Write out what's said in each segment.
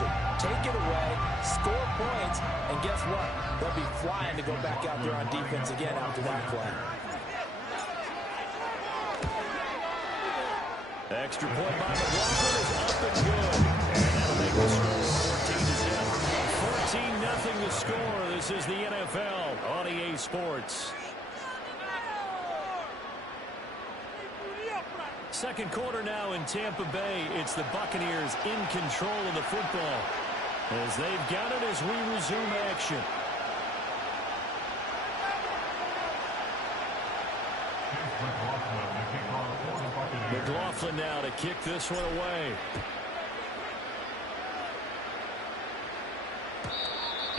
possession. Take it away, score points, and guess what? They'll be flying to go back out there on defense again after that play. Extra point by McLaughlin is up and good. And that'll make the score 14-10. 14-0 the score. This is the NFL on EA Sports. Second quarter now in Tampa Bay. It's the Buccaneers in control of the football as they've got it as we resume action. McLaughlin now to kick this one away.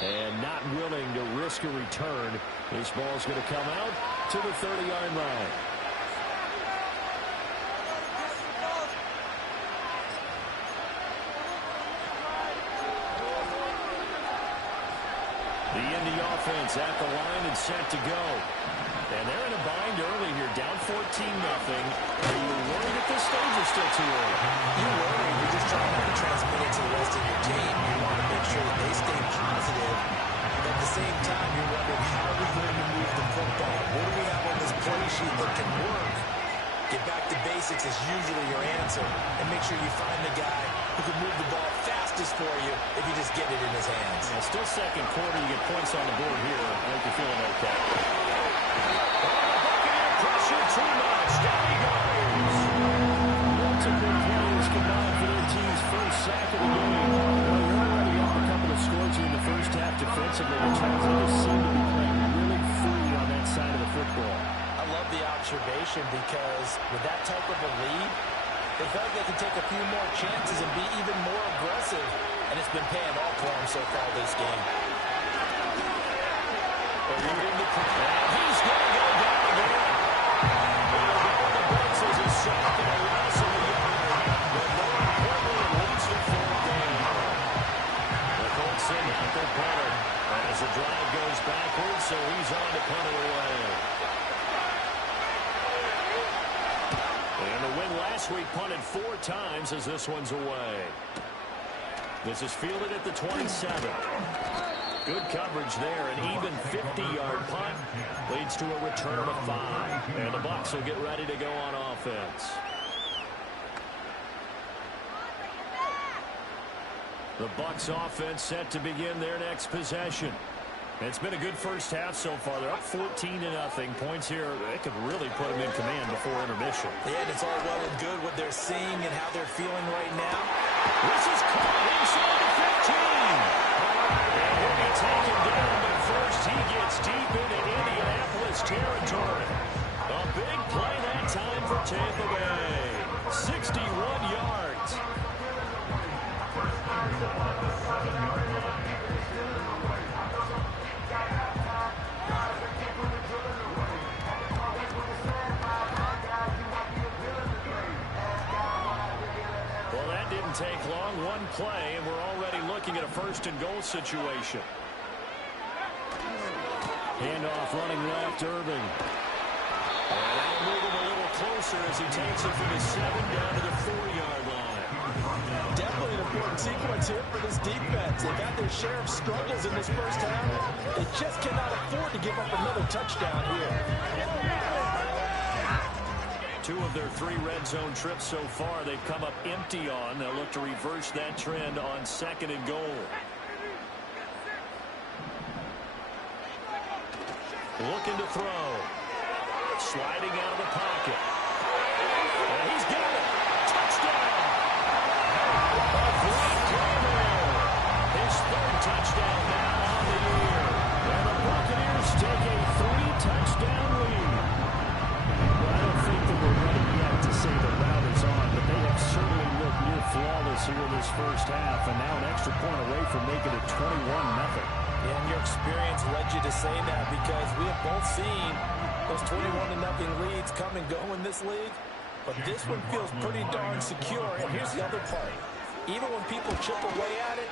And not willing to risk a return. This ball's going to come out to the 30-yard line. The Indy offense at the line and set to go. And they're in a bind early here, down 14-0. Are you worried at this stage or still too early? You're worried. You're just trying not to transmit it to the rest of your team. You want to make sure that they stay positive. At the same time, you're wondering, how are we going to move the football? What do we have on this play sheet that can work? Get back to basics is usually your answer. And make sure you find the guy who can move the ball fastest for you if you just get it in his hands. Yeah, still second quarter. You get points on the board here. I think you're feeling okay. Buccaneer pressure too much. Down he goes. Multiple players combined for their team's first sack of the game. Well, you're already on a couple of scores here in the first half defensively. The Translators seem to be playing really free on that side of the football. I love the observation because with that type of a lead, they feel like they can take a few more chances and be even more aggressive. And it's been paying off for them so far this game. And he's going to go down again. The Bucs is a sack and a loss of the yard. But more importantly, it leads to fourth down. The Colts send out their punter as the drive goes backwards, so he's on to punt it away. And the win last week punted 4 times as this one's away. This is fielded at the 27. Good coverage there. An even 50-yard punt leads to a return of 5. And the Bucs will get ready to go on offense. The Bucs offense set to begin their next possession. It's been a good first half so far. They're up 14-0. Points here, they could really put them in command before intermission. Yeah, and it's all well and good what they're seeing and how they're feeling right now. This is caught inside the 15. And he'll be taken down, but first he gets deep into Indianapolis territory. A big play that time for Tampa Bay. 61 yards. Well, that didn't take long. One play, and we're already looking at a first-and-goal situation. Handoff running left, Irving. And they'll move him a little closer as he takes it from the 7 down to the 4-yard line. Definitely an important sequence here for this defense. They've had their share of struggles in this first half. They just cannot afford to give up another touchdown here. 2 of their 3 red zone trips so far they've come up empty on. They'll look to reverse that trend on 2nd and goal. Looking to throw. Sliding out of the pocket. And he's got it. Touchdown. A great play there. His 3rd touchdown now on the year. And the Buccaneers take a 3-touchdown lead. Well, I don't think that we're ready yet to say the route is on, but they have certainly looked near flawless here in this first half, and now an extra point away from making it 21-0. Yeah, and your experience led you to say that because we have both seen those 21-0 leads come and go in this league. But this one feels pretty darn secure. And here's the other part. Even when people chip away at it,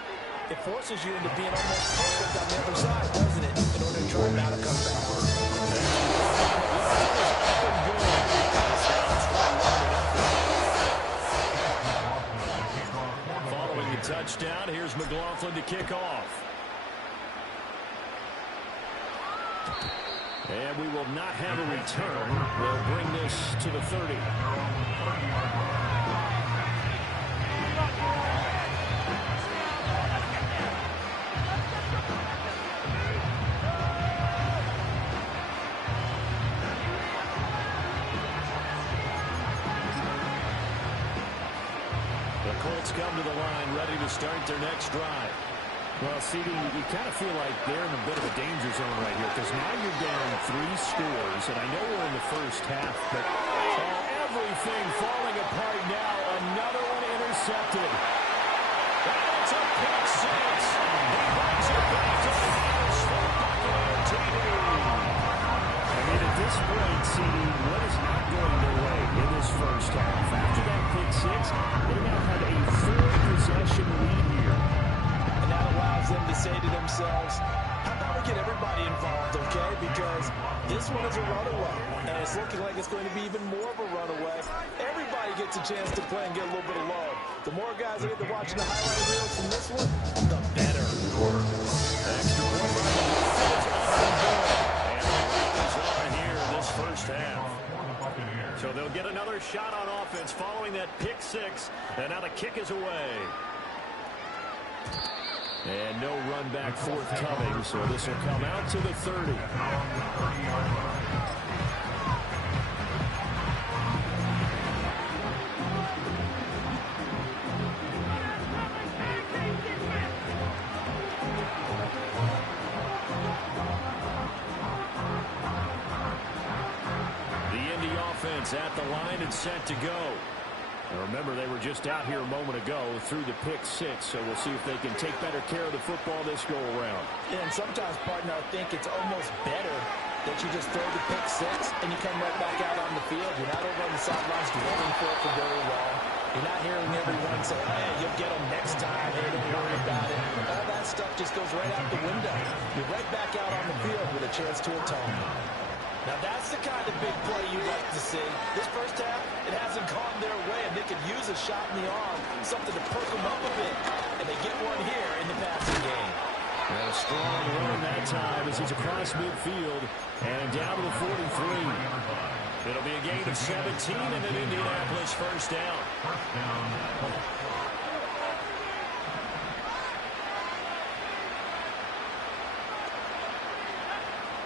it forces you into being almost perfect on the other side, doesn't it? In order to try now to come back. Following the touchdown. Here's McLaughlin to kick off. And we will not have a return. We'll bring this to the 30. The Colts come to the line, ready to start their next drive. Well, CD, you kind of feel like they're in a bit of a danger zone right here because now you're down 3 scores, and I know we're in the first half, but everything falling apart now. Another one intercepted. That's a pick six. He brings it back to the house for Buccaneer TD. I mean, at this point, CD, what is not going their way in this first half? After that pick six, they now have a full possession lead here. That allows them to say to themselves, how about we get everybody involved, okay? Because this one is a runaway, and it's looking like it's going to be even more of a runaway. Everybody gets a chance to play and get a little bit of love. The more guys that get to watching the highlight reels from this one, the better. Extra point by the defense, up and good. And the Ravens are here in this first half. So they'll get another shot on offense following that pick six, and now the kick is away. And no run back forthcoming, so this will come out to the 30. The Indy offense at the line and set to go. Now remember, they were just out here a moment ago through the pick six, so we'll see if they can take better care of the football this go-around. Yeah, and sometimes, partner, I think it's almost better that you just throw the pick six and you come right back out on the field. You're not over on the sidelines dwelling for it for very long. You're not hearing everyone say, hey, you'll get them next time. Hey, don't worry about it. All that stuff just goes right out the window. You're right back out on the field with a chance to atone. Now, that's the kind of big play you like to see. This first half, it hasn't gone their way, and they could use a shot in the arm, something to perk them up a bit. And they get one here in the passing game. And a strong run that time as he's across midfield and down to the 43. It'll be a gain of 17 and an Indianapolis first down.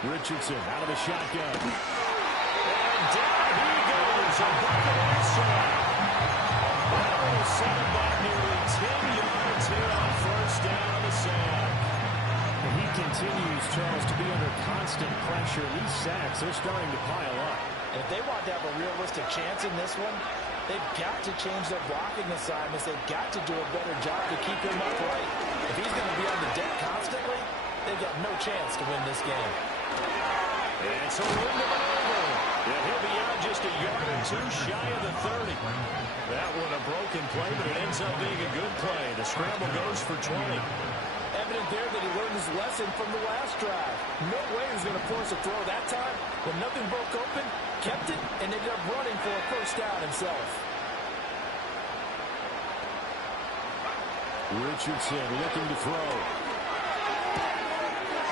Richardson out of the shotgun. And down he goes. A Buccaneer sack. That will set him back nearly 10 yards here on first down on the sack. And he continues, Charles, to be under constant pressure. These sacks, they're starting to pile up. If they want to have a realistic chance in this one, they've got to change their blocking assignments. They've got to do a better job to keep him upright. If he's going to be on the deck constantly, they've got no chance to win this game. And so wind of maneuver. Yeah, he'll be out just a yard or two shy of the 30. That one a broken play, but it ends up being a good play. The scramble goes for 20. Evident there that he learned his lesson from the last drive. No way he was going to force a throw that time. When nothing broke open, kept it, and ended up running for a first down himself. Richardson looking to throw.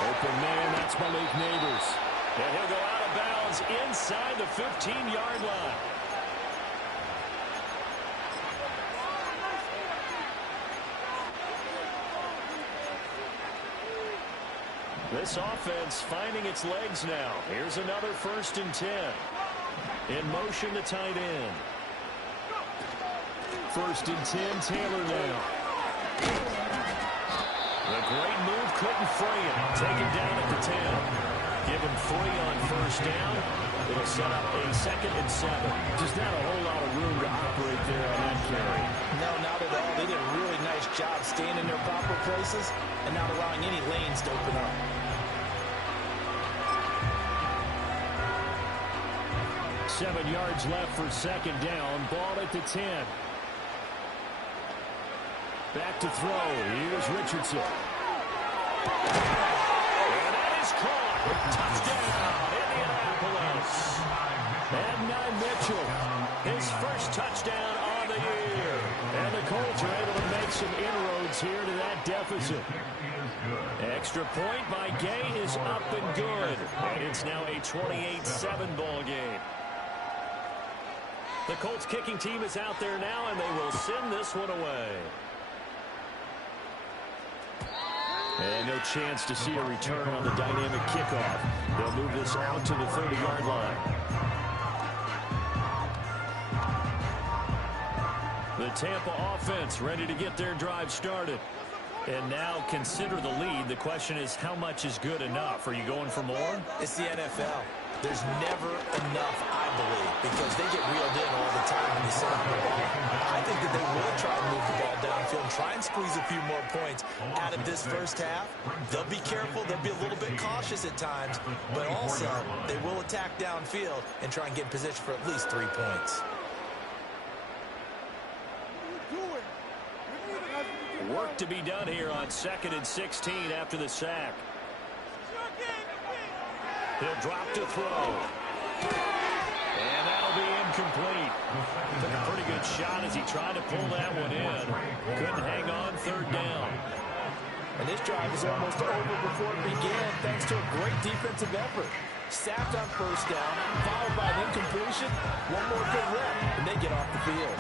Open man, that's Malik Neighbors. And he'll go out of bounds inside the 15-yard line. This offense finding its legs now. Here's another 1st and 10. In motion to tight end. 1st and 10, Taylor now. The great move couldn't free him. Taken down at the 10. Give him 3 on first down. It'll set up a 2nd and 7. Just not a whole lot of room to operate there on that carry. No, not at all. They did a really nice job staying in their proper places and not allowing any lanes to open up. 7 yards left for 2nd down. Ball at the 10. Back to throw. Here's Richardson. And that is caught. Touchdown, Indianapolis. Adonai Mitchell, his first touchdown of the year. And the Colts are able to make some inroads here to that deficit. Extra point by Gay is up and good. And it's now a 28-7 ball game. The Colts kicking team is out there now, and they will send this one away. And no chance to see a return on the dynamic kickoff. They'll move this out to the 30-yard line. The Tampa offense ready to get their drive started. And now consider the lead. The question is, how much is good enough? Are you going for more? It's the NFL. There's never enough, I believe, because they get reeled in all the time when they sit on the ball. I think that they will try and move the ball downfield and try and squeeze a few more points out of this first half. They'll be careful. They'll be a little bit cautious at times, but also they will attack downfield and try and get in position for at least 3 points. Work to be done here on 2nd and 16 after the sack. He'll drop to throw. And that'll be incomplete. Took a pretty good shot as he tried to pull that one in. Couldn't hang on 3rd down. And this drive is almost over before it began thanks to a great defensive effort. Sacked on 1st down, followed by an incompletion. One more good rep, and they get off the field.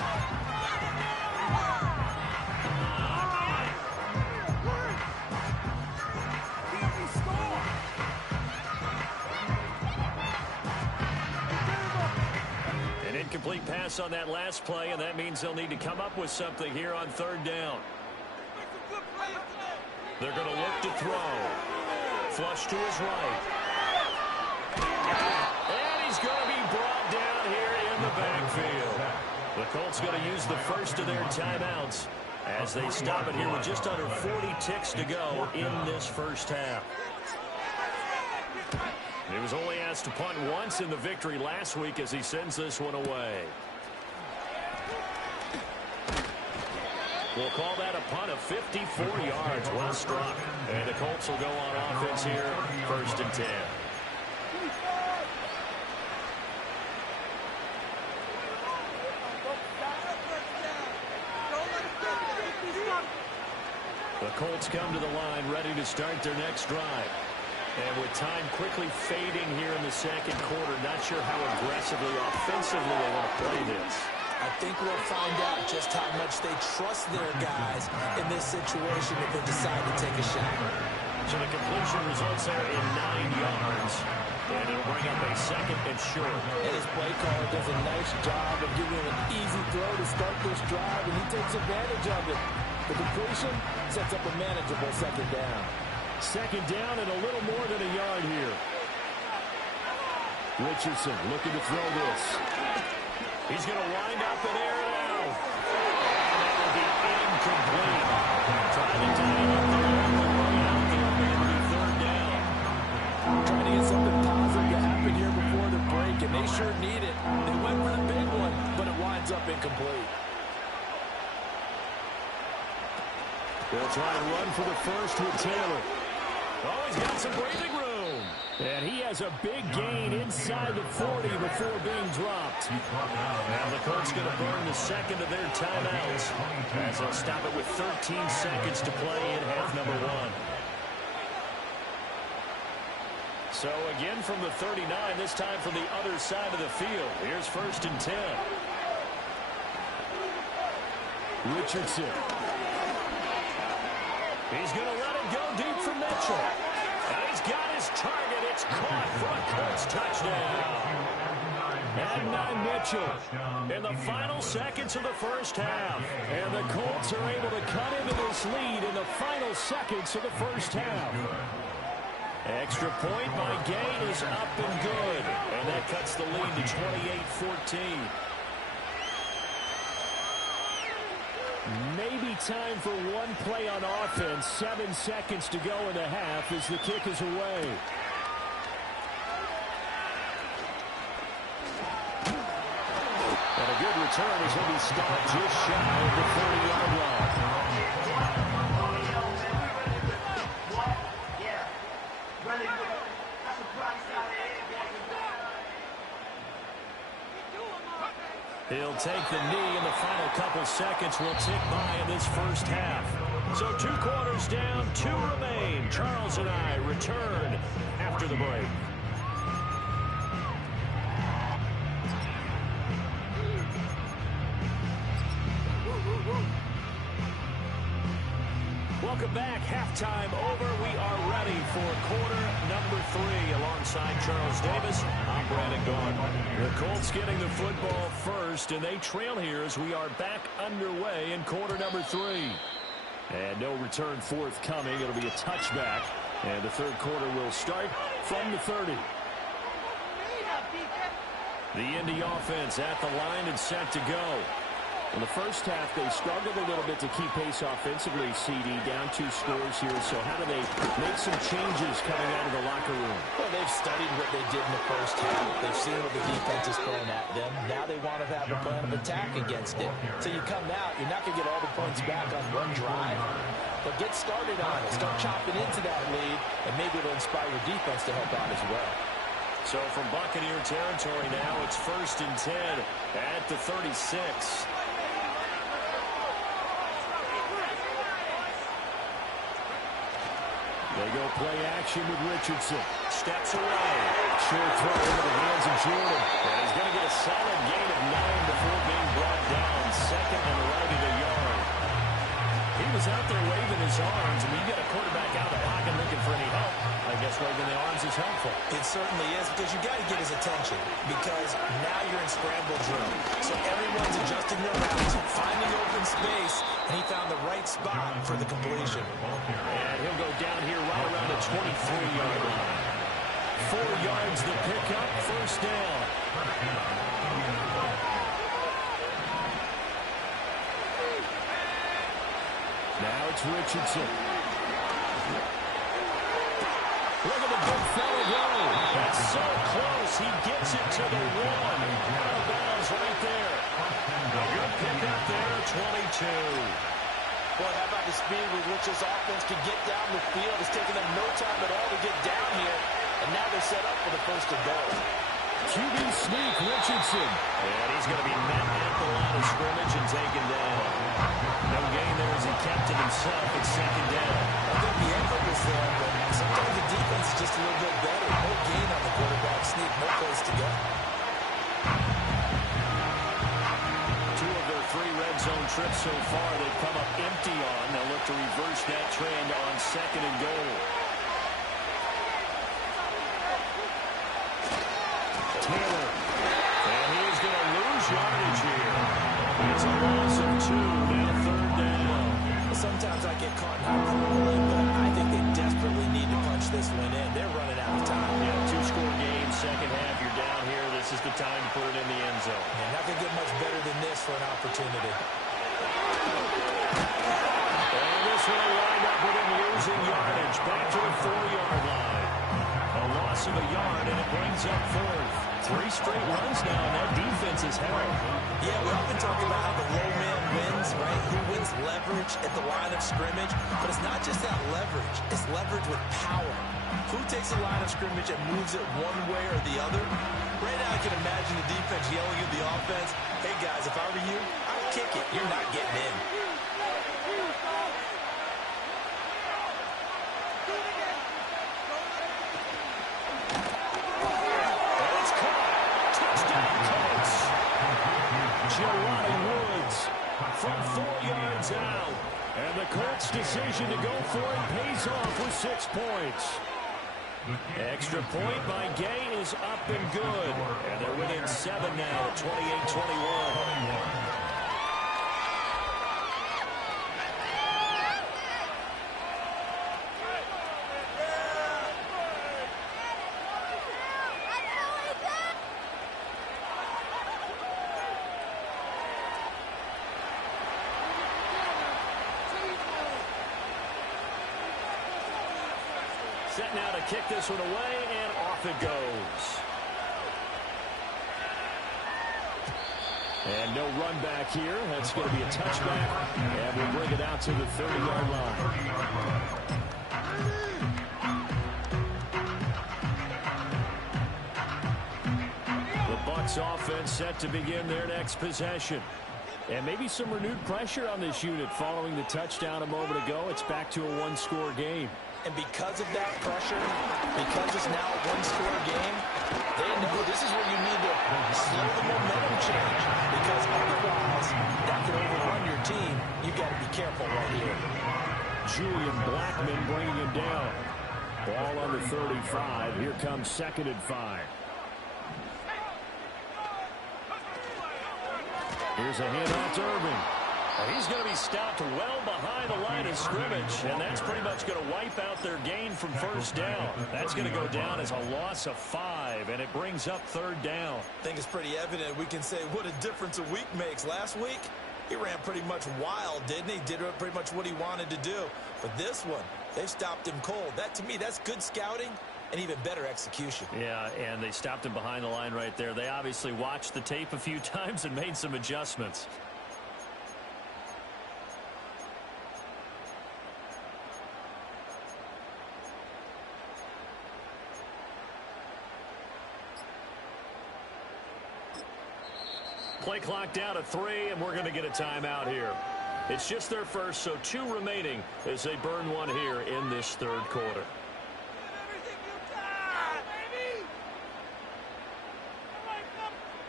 Incomplete pass on that last play, and that means they'll need to come up with something here on 3rd down. They're going to look to throw. Flush to his right. And he's going to be brought down here in the backfield. The Colts going to use the first of their timeouts as they stop it here with just under 40 ticks to go in this first half. He was only asked to punt once in the victory last week as he sends this one away. We'll call that a punt of 54 yards. Well struck. And the Colts will go on offense here, 1st and 10. The Colts come to the line ready to start their next drive. And with time quickly fading here in the 2nd quarter, not sure how aggressively, offensively they want to play this. I think we'll find out just how much they trust their guys in this situation if they decide to take a shot. So the completion results there in 9 yards. And it'll bring up a 2nd and short. And his play caller does a nice job of giving him an easy throw to start this drive, and he takes advantage of it. The completion sets up a manageable 2nd down. 2nd down and a little more than a yard here. Richardson looking to throw this. He's going to wind up and air it out. And that will be incomplete. Trying to tie it up there. Out there, it'll be 3rd down. Trying to get something positive to happen here before the break, and they sure need it. They went for the big one, but it winds up incomplete. They'll try and run for the first with Taylor. Oh, he's got some breathing room. And he has a big gain inside the 40 before being dropped. Now the Colts going to burn the 2nd of their timeouts as they'll stop it with 13 seconds to play in half number 1. So again from the 39, this time from the other side of the field. Here's 1st and 10. Richardson. He's going to let it go deep for Mitchell. And he's got his target. It's caught for a Colts touchdown. And Mitchell in the final seconds of the first half. And the Colts are able to cut into this lead in the final seconds of the first half. Extra point by Gay is up and good. And that cuts the lead to 28-14. Maybe time for one play on offense. 7 seconds to go in the half as the kick is away. And a good return as he'll be stopped just shy of the 40-yard line. He'll take the knee, and the final couple seconds will tick by in this first half. So 2 quarters down, 2 remain. Charles and I return after the break. Welcome back. Halftime over. We are ready for quarter number 3. Alongside Charles Davis, I'm Brandon Gaudin. The Colts getting the football first, and they trail here as we are back underway in quarter number 3. And no return forthcoming. It'll be a touchback. And the third quarter will start from the 30. The Indy offense at the line and set to go. In the first half, they struggled a little bit to keep pace offensively, CD, down 2 scores here. So how do they make some changes coming out of the locker room? Well, they've studied what they did in the first half. They've seen what the defense is throwing at them. Now they want to have a plan of attack against it. So you come out, you're not going to get all the points back on one drive. But get started on it. Start chopping into that lead, and maybe it'll inspire your defense to help out as well. So from Buccaneer territory now, it's 1st and 10 at the 36. They go play action with Richardson. Steps away. Short throw into the hands of Jordan. And he's going to get a solid gain of 9 before being brought down. Second and right at a yard. He was out there waving his arms. And when you get a quarterback out of the pocket looking for any help, I guess waving the arms is helpful. It certainly is, because you got to get his attention, because now you're in scramble drill. So everyone's adjusting their routes, finding open space, and he found the right spot for the completion. And he'll go down here right around the 23-yard line. 4 yards the pickup, 1st down. Now it's Richardson. Look at the big fella go. That's so close. He gets it to the 1. Out of bounds right there. A good pickup there, 22. Boy, how about the speed with which this offense can get down the field? It's taking them no time at all to get down here. And now they're set up for the 1st and goal. QB sneak, Richardson. And he's going to be met at the line of scrimmage and taken down. No gain there as he kept it himself at 2nd down. I think the effort was there, but sometimes the defense is just a little bit better. No gain on the quarterback sneak, no place to go. 2 of their 3 red zone trips so far they've come up empty on. They'll look to reverse that trend on 2nd and goal. Taylor. And he is going to lose yardage here. It's a loss of 2. Now 3rd down. Sometimes I get caught in hyperbole, but I think they desperately need to punch this one in. They're running out of time. Yeah, 2-score game, 2nd half. You're down here. This is the time to put it in the end zone. Yeah, not going to get much better than this for an opportunity. And this one will wind up with him losing yardage. Back to the 4-yard line. A loss of a yard, and it brings up 4th. 3 straight runs now, and that defense is held. Yeah, we often talk about how the low man wins, right? Who wins leverage at the line of scrimmage? But it's not just that leverage. It's leverage with power. Who takes the line of scrimmage and moves it one way or the other? Right now, I can imagine the defense yelling at the offense, hey, guys, if I were you, I'd kick it. You're not getting in. From 4 yards out. And the Colts' decision to go for it pays off with 6 points. Extra point by Gay is up and good. And they're within 7 now, 28-21. Set now to kick this one away, and off it goes. And no run back here. That's going to be a touchback, and we'll bring it out to the 30-yard line. The Bucs offense set to begin their next possession. And maybe some renewed pressure on this unit following the touchdown a moment ago. It's back to a one-score game. And because of that pressure, because it's now a one-score game, they know this is where you need to slow the momentum change. Because otherwise, that could overrun your team. You've got to be careful right here. Julian Blackman bringing him down. Ball on the 35. Here comes 2nd and 5. Here's a handoff to Irving. He's going to be stopped well behind the line of scrimmage, and that's pretty much going to wipe out their gain from first down. That's going to go down as a loss of 5, and it brings up 3rd down. I think it's pretty evident. We can say what a difference a week makes. Last week, he ran pretty much wild, didn't he? Did pretty much what he wanted to do. But this one, they stopped him cold. That, to me, that's good scouting and even better execution. Yeah, and they stopped him behind the line right there. They obviously watched the tape a few times and made some adjustments. Play clock down to 3, and we're going to get a timeout here. It's just their first, so 2 remaining as they burn one here in this 3rd quarter.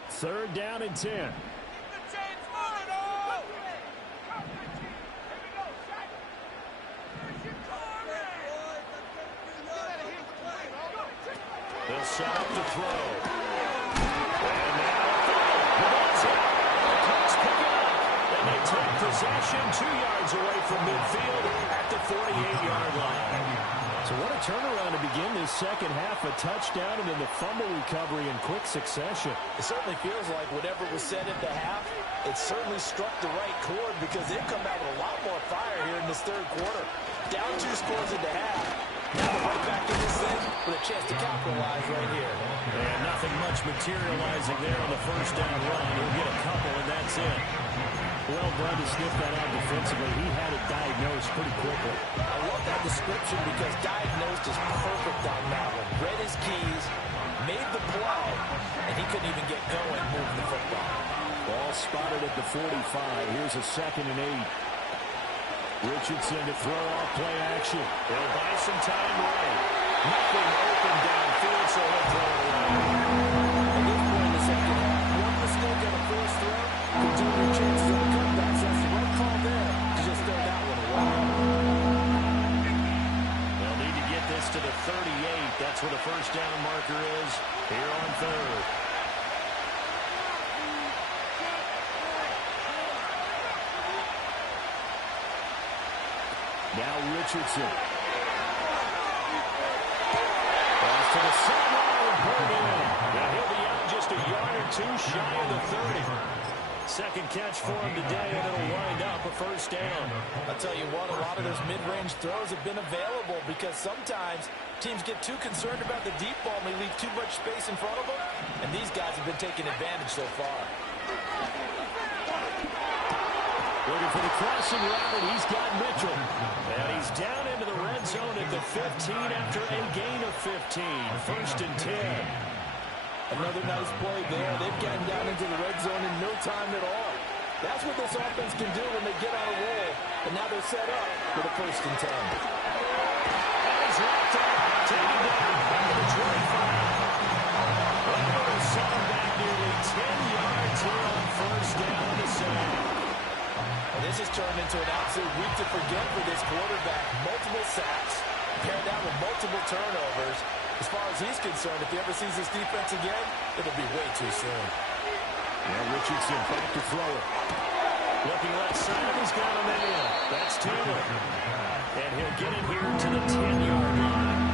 Third down and 10. They'll set up to throw. And now the ball's hit. The Colts pick it up. And they take possession 2 yards away from midfield at the 48-yard line. So what a turnaround to begin this second half. A touchdown and then the fumble recovery in quick succession. It certainly feels like whatever was said at the half, it certainly struck the right chord because they've come out with a lot more fire here in this 3rd quarter. Down 2 scores at the half. Now they're right back in this thing with a chance to capitalize right here. And nothing much materializing there on the first down run. He'll get a couple, and that's it. Well done to sniff that out defensively. He had it diagnosed pretty quickly. I love that description because diagnosed is perfect on that one. Read his keys, made the play, and he couldn't even get going moving the football. Ball spotted at the 45. Here's a 2nd and 8. Richardson to throw off play action. They'll buy some time right. Nothing open downfield, so he'll throw it away. At this point in the second half, one mistake on a forced throw could do your chances on the comeback. So that's the right call there to just throw that one away. They'll need to get this to the 38. That's where the first down marker is here on 3rd. Now Richardson. Pass to the sideline and pulled in. Now he'll be out just a yard or 2 shy of the 30. Second catch for him today, and it'll wind up a first down. I'll tell you what, a lot of those mid-range throws have been available because sometimes teams get too concerned about the deep ball and they leave too much space in front of them, and these guys have been taking advantage so far. Looking for the crossing route, and he's got Mitchell. And he's down into the red zone at the 15 after a gain of 15. 1st and 10. Another nice play there. They've gotten down into the red zone in no time at all. That's what this offense can do when they get on a roll. And now they're set up for the 1st and 10. And he's wrapped up, taken down at the 25. Well, they'll set him back nearly 10 yards here on first down to sack. This has turned into an absolute week to forget for this quarterback. Multiple sacks, paired down with multiple turnovers. As far as he's concerned, if he ever sees this defense again, it'll be way too soon. Now Richardson back to throw it. Looking left side, he's got a man. That's Taylor. And he'll get it here to the 10-yard line.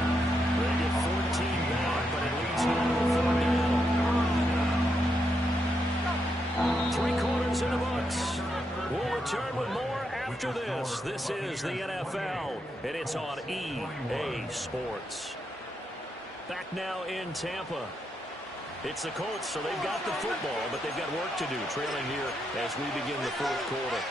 They get 14 back, but it leads him to a 4th down. 3 quarters in the books. We'll return with more after this. This is the NFL, and it's on EA Sports. Back now in Tampa. It's the Colts, so they've got the football, but they've got work to do, trailing here as we begin the 4th quarter.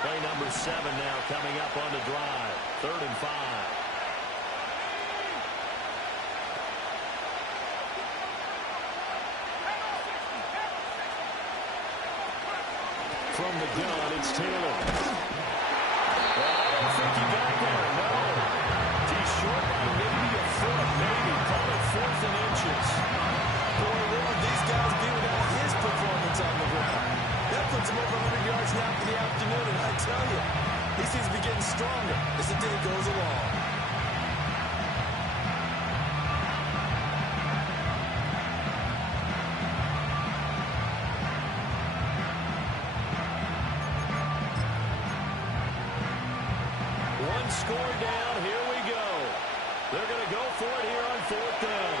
Play number 7 now coming up on the drive. 3rd and 5. From the gun, it's Taylor. Well, I don't think he got there, no. He's short by maybe a foot, maybe. Call it 4th and inches. Boy, where would these guys be without his performance on the ground? That puts him over 100 yards now for the afternoon, and I tell you, he seems to be getting stronger as the day goes along. One score down, here we go. They're going to go for it here on 4th down.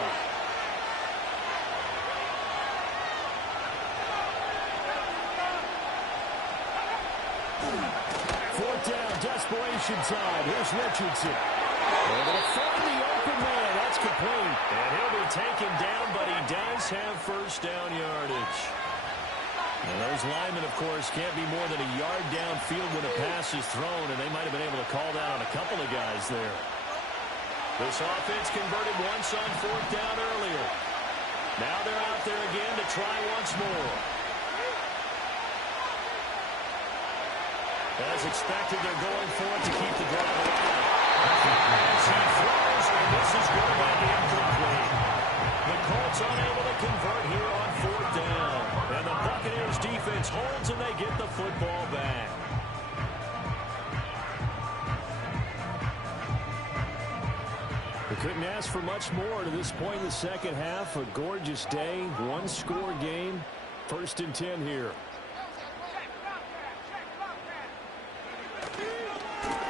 Desperation time. Here's Richardson. Able to find the open man. That's complete. And he'll be taken down, but he does have first down yardage. And those linemen, of course, can't be more than a yard downfield when a pass is thrown, and they might have been able to call that on a couple of guys there. This offense converted once on 4th down earlier. Now they're out there again to try once more. As expected, they're going for it to keep the drive alive. As he throws, and this is going to be incomplete. The Colts unable to convert here on 4th down. And the Buccaneers defense holds, and they get the football back. We couldn't ask for much more to this point in the second half. A gorgeous day, one-score game. 1st and 10 here.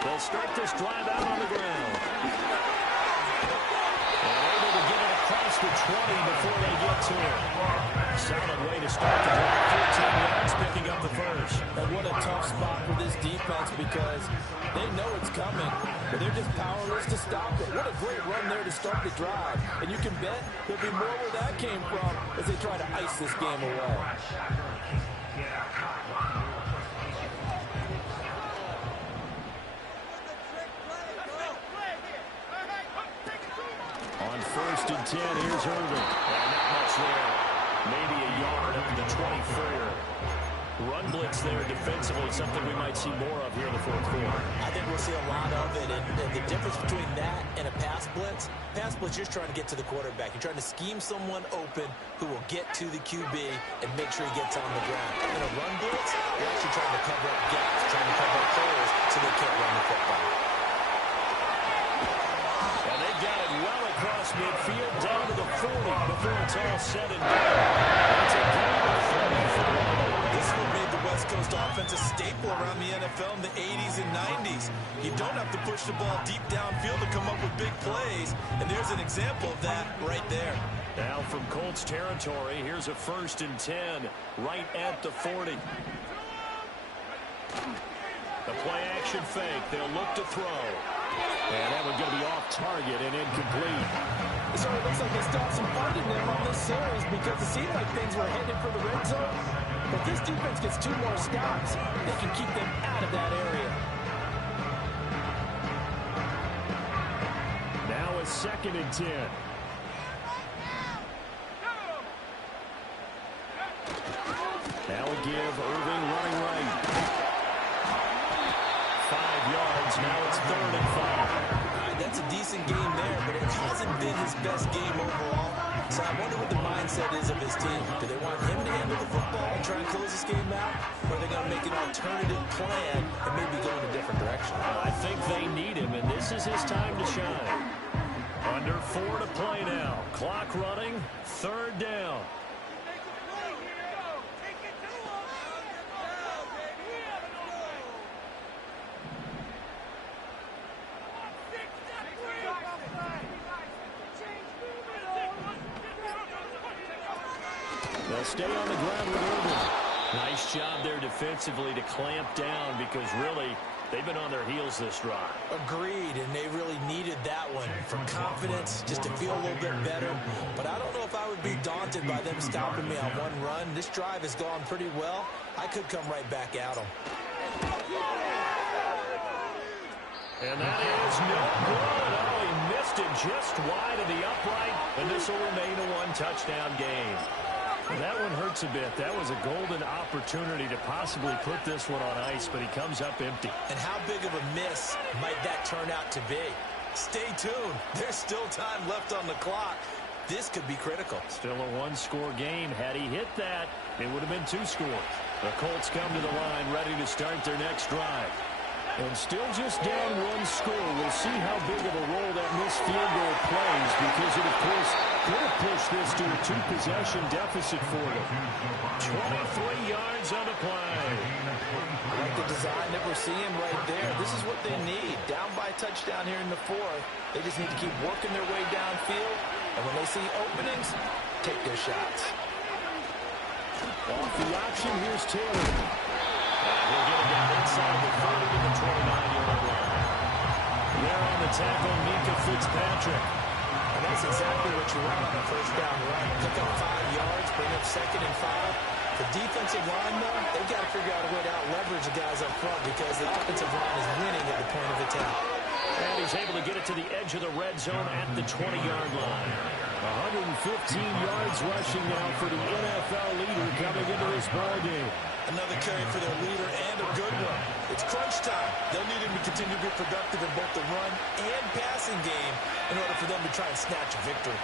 They'll start this drive out on the ground. And able to get it across the 20 before they get to it. Solid way to start the drive. 15 yards, picking up the first. And what a tough spot for this defense because they know it's coming, but they're just powerless to stop it. What a great run there to start the drive. And you can bet there'll be more where that came from as they try to ice this game away. On 1st and 10, here's Irvin. Not much there. Maybe a yard up to the 24. Run blitz there defensively, something we might see more of here in the 4th quarter. I think we'll see a lot of it, and the difference between that and a pass blitz, you're trying to get to the quarterback. You're trying to scheme someone open who will get to the QB and make sure he gets on the ground. In a run blitz, you're actually trying to cover up gaps, trying to cover up holes so they can't run the football. And they got it well across midfield, down to the 40 before it's all said and done. That's a gain of 34. This is what made the West Coast offense a staple around the NFL in the 80s and 90s. You don't have to push the ball deep downfield to come up with big plays, and there's an example of that right there. Now from Colts territory, here's a 1st and 10 right at the 40. The play action fake. They'll look to throw. And that one's going to be off target and incomplete. So it looks like they stopped some fighting them on this series because it seemed like things were headed for the red zone. But this defense gets 2 more stops. They can keep them out of that area. Now a 2nd and 10. Now we'll give Irving running right. 5 yards. Now it's 3rd and 5. That's a decent game there, but it hasn't been his best game overall. So I wonder what the mindset is of his team. Do they want him to handle the football and try and close this game out? Or are they going to make an alternative plan and maybe go in a different direction? I think they need him, and this is his time to shine. Under 4 to play now. Clock running. 3rd down. They'll stay on the ground with Irvin. Nice job there defensively to clamp down because really they've been on their heels this drive. Agreed, and they really needed that one for confidence, just to feel a little bit better. But I don't know if I would be daunted by them stopping me on one run. This drive has gone pretty well. I could come right back at them. And that is no good. Oh, he missed it just wide of the upright, and this will remain a 1-touchdown game. Well, that one hurts a bit. That was a golden opportunity to possibly put this one on ice, but he comes up empty. And how big of a miss might that turn out to be? Stay tuned. There's still time left on the clock. This could be critical. Still a one-score game. Had he hit that, it would have been 2 scores. The Colts come to the line ready to start their next drive. And still just down 1 score. We'll see how big of a role that missed field goal plays because it, of course, could have pushed this to a 2-possession deficit for them. 23 yards on the play. I like the design that we're seeing right there. This is what they need. Down by a touchdown here in the 4th. They just need to keep working their way downfield. And when they see openings, take their shots. Off the option, here's Taylor. We'll get it down inside the 40 to the 29-yard line. There on the tackle, Mika Fitzpatrick. And that's exactly what you want on a first down run. Pick up 5 yards, bring up 2nd and 5. The defensive line, though, they've got to figure out a way to out-leverage the guys up front because the offensive line is winning at the point of attack. And he's able to get it to the edge of the red zone at the 20-yard line. 115 yards rushing now for the NFL leader coming into this ballgame. Another carry for their leader and a good one. It's crunch time. They'll need him to continue to be productive in both the run and passing game in order for them to try and snatch a victory.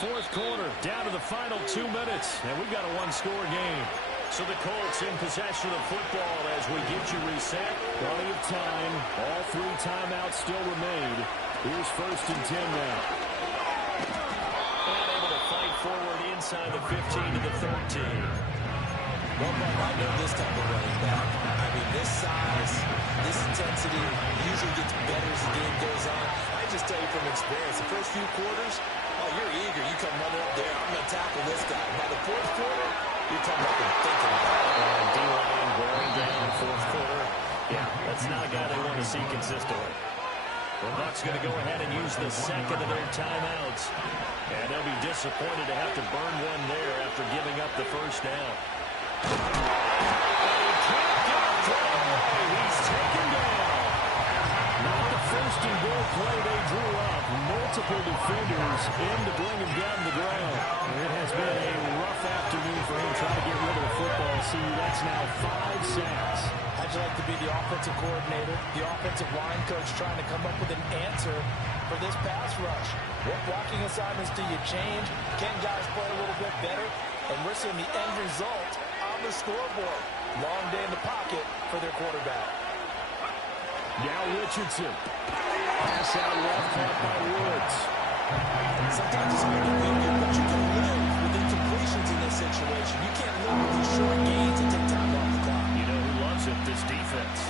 Fourth quarter, down to the final 2 minutes, and we've got a 1-score game. So the Colts in possession of football as we get you reset. Plenty of time. All 3 timeouts still remain. Here's 1st and 10 now. And able to fight forward inside the 15 to the 13. Well, I know this type of running back. I mean, this size, this intensity usually gets better as the game goes on. I just tell you from experience, the first few quarters, oh, you're eager. You come running up there. I'm going to tackle this guy. By the 4th quarter, you're coming up and thinking about it. And D-line wearing down the 4th quarter. Yeah, that's not a guy they want to see consistently. The Bucs going to go ahead and use the 2nd of their timeouts. And they'll be disappointed to have to burn one there after giving up the 1st down. And he can't get through. He's taken down. Not the 1st and goal play they drew up. Multiple defenders in to bring him down the ground. It has been a rough afternoon for him trying to get rid of the football. See, that's now 5 sacks. How'd you like to be the offensive coordinator, the offensive line coach trying to come up with an answer for this pass rush? What blocking assignments do you change? Can guys play a little bit better? And we're seeing the end result on the scoreboard. Long day in the pocket for their quarterback. Now Richardson. Pass out left, caught by Woods. Sometimes it's hard to figure, but you can live with incompletions in this situation. You can't live with these short gains and take time off the clock. You know who loves it? This defense.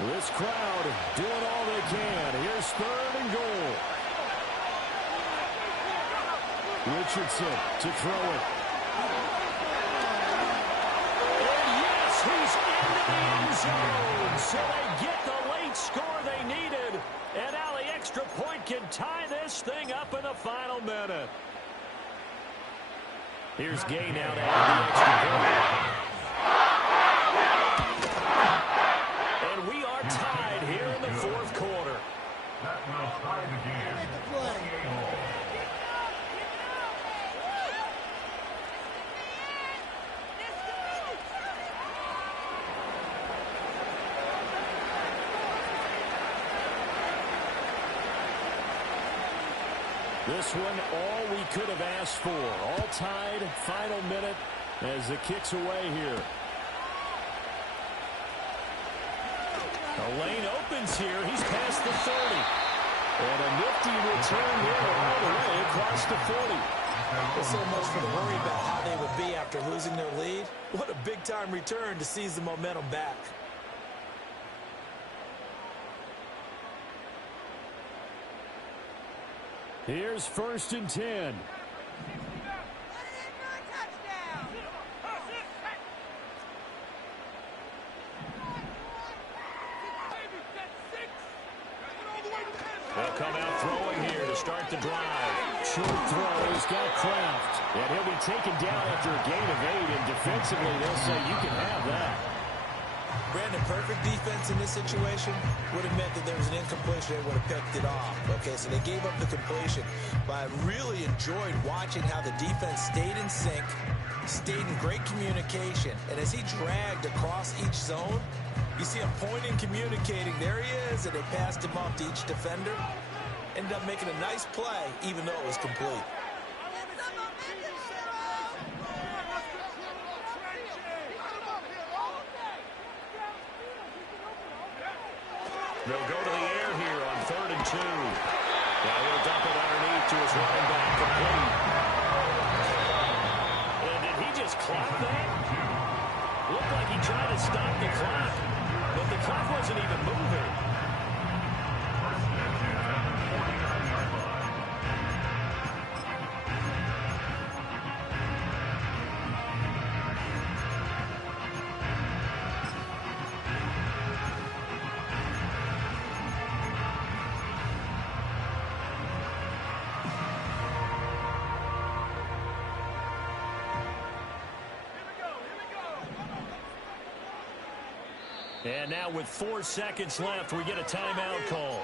This crowd doing all they can. Here's 3rd and goal. Richardson to throw it. And yes, he's into the end zone. So they get the late score they needed. And now the extra point can tie this thing up in the final minute. Here's Gay now to add the extra point. And we are tied here in the 4th quarter. That will tie the game. This one, all we could have asked for. All tied, final minute as the kick's away here. The lane opens here. He's past the 30. And a nifty return here all the way across the 40. There's so much for the worry about how they would be after losing their lead. What a big-time return to seize the momentum back. Here's 1st and 10. They'll come out throwing here to start the drive. Short throw. He's got Kraft. And he'll be taken down after a gain of 8. And defensively, they'll say you can have that. Brandon, perfect defense in this situation would have meant that there was an incompletion. They would have picked it off. Okay, so they gave up the completion. But I really enjoyed watching how the defense stayed in sync, stayed in great communication. And as he dragged across each zone, you see him pointing, communicating. There he is, and they passed him off to each defender. Ended up making a nice play, even though it was complete. They'll go to the air here on 3rd and 2. Now he'll dump it underneath to his running back, complete. And did he just clock that? Looked like he tried to stop the clock, but the clock wasn't even moving. And now with 4 seconds left, we get a timeout call.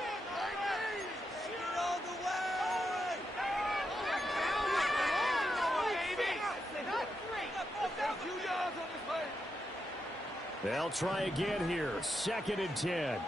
They'll try again here. 2nd and 10.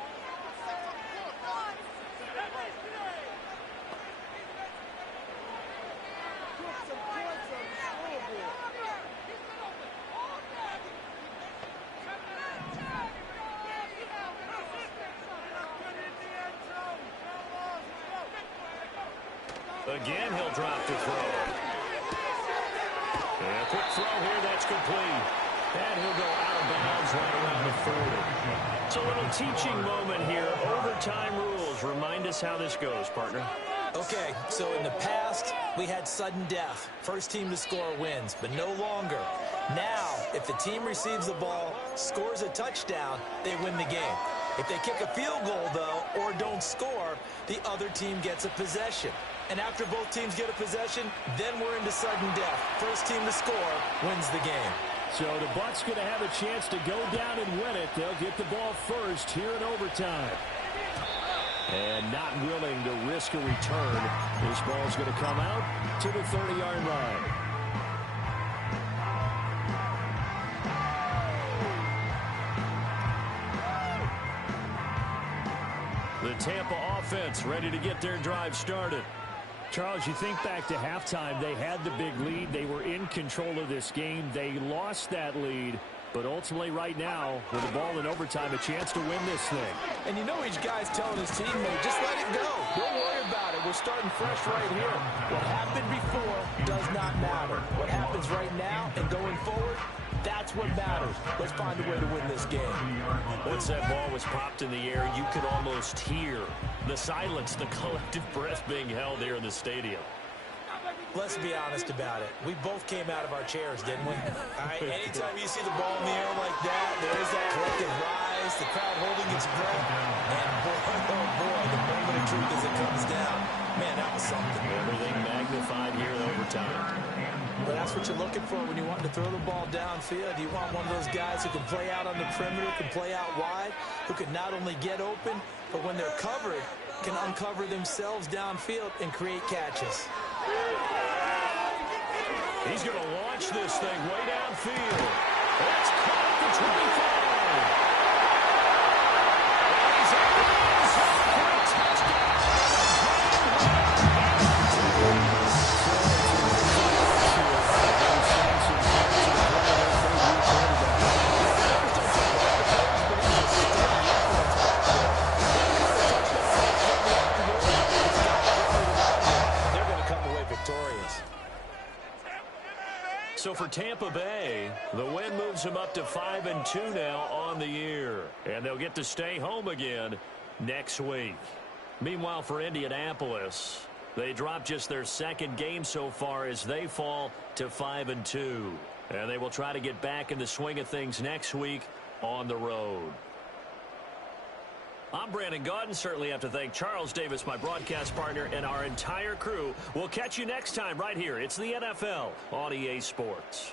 Again, he'll drop to throw. And a quick throw here, that's complete. And he'll go out of bounds right around the 40. It's a little teaching moment here. Overtime rules. Remind us how this goes, partner. Okay, so in the past, we had sudden death. First team to score wins, but no longer. Now, if the team receives the ball, scores a touchdown, they win the game. If they kick a field goal, though, or don't score, the other team gets a possession. And after both teams get a possession, then we're into sudden death. First team to score wins the game. So the Bucs going to have a chance to go down and win it. They'll get the ball first here in overtime. And not willing to risk a return. This ball's going to come out to the 30-yard line. The Tampa offense ready to get their drive started. Charles, you think back to halftime, they had the big lead. They were in control of this game. They lost that lead. But ultimately right now, with the ball in overtime, a chance to win this thing. And you know each guy's telling his teammate, just let it go. Don't worry about it. We're starting fresh right here. What happened before does not matter. What happens right now and going forward, that's what matters. Let's find a way to win this game. Once that ball was popped in the air, you could almost hear the silence, the collective breath being held here in the stadium. Let's be honest about it. We both came out of our chairs, didn't we? All right, anytime you see the ball in the air like that, there is that collective rise, the crowd holding its breath, and boy, oh boy, the moment of truth as it comes down. Man, that was something. Everything magnified here in overtime. But that's what you're looking for when you want to throw the ball downfield. You want one of those guys who can play out on the perimeter, can play out wide, who can not only get open, but when they're covered, can uncover themselves downfield and create catches. He's going to launch this thing way downfield. That's caught at the 25. He's at the end zone for a touchdown. They're going to come away victorious. So for Tampa Bay, the win moves them up to 5-2 now on the year. And they'll get to stay home again next week. Meanwhile, for Indianapolis, they drop just their second game so far as they fall to 5-2. And they will try to get back in the swing of things next week on the road. I'm Brandon Gaudin. Certainly have to thank Charles Davis, my broadcast partner, and our entire crew. We'll catch you next time right here. It's the NFL on EA Sports.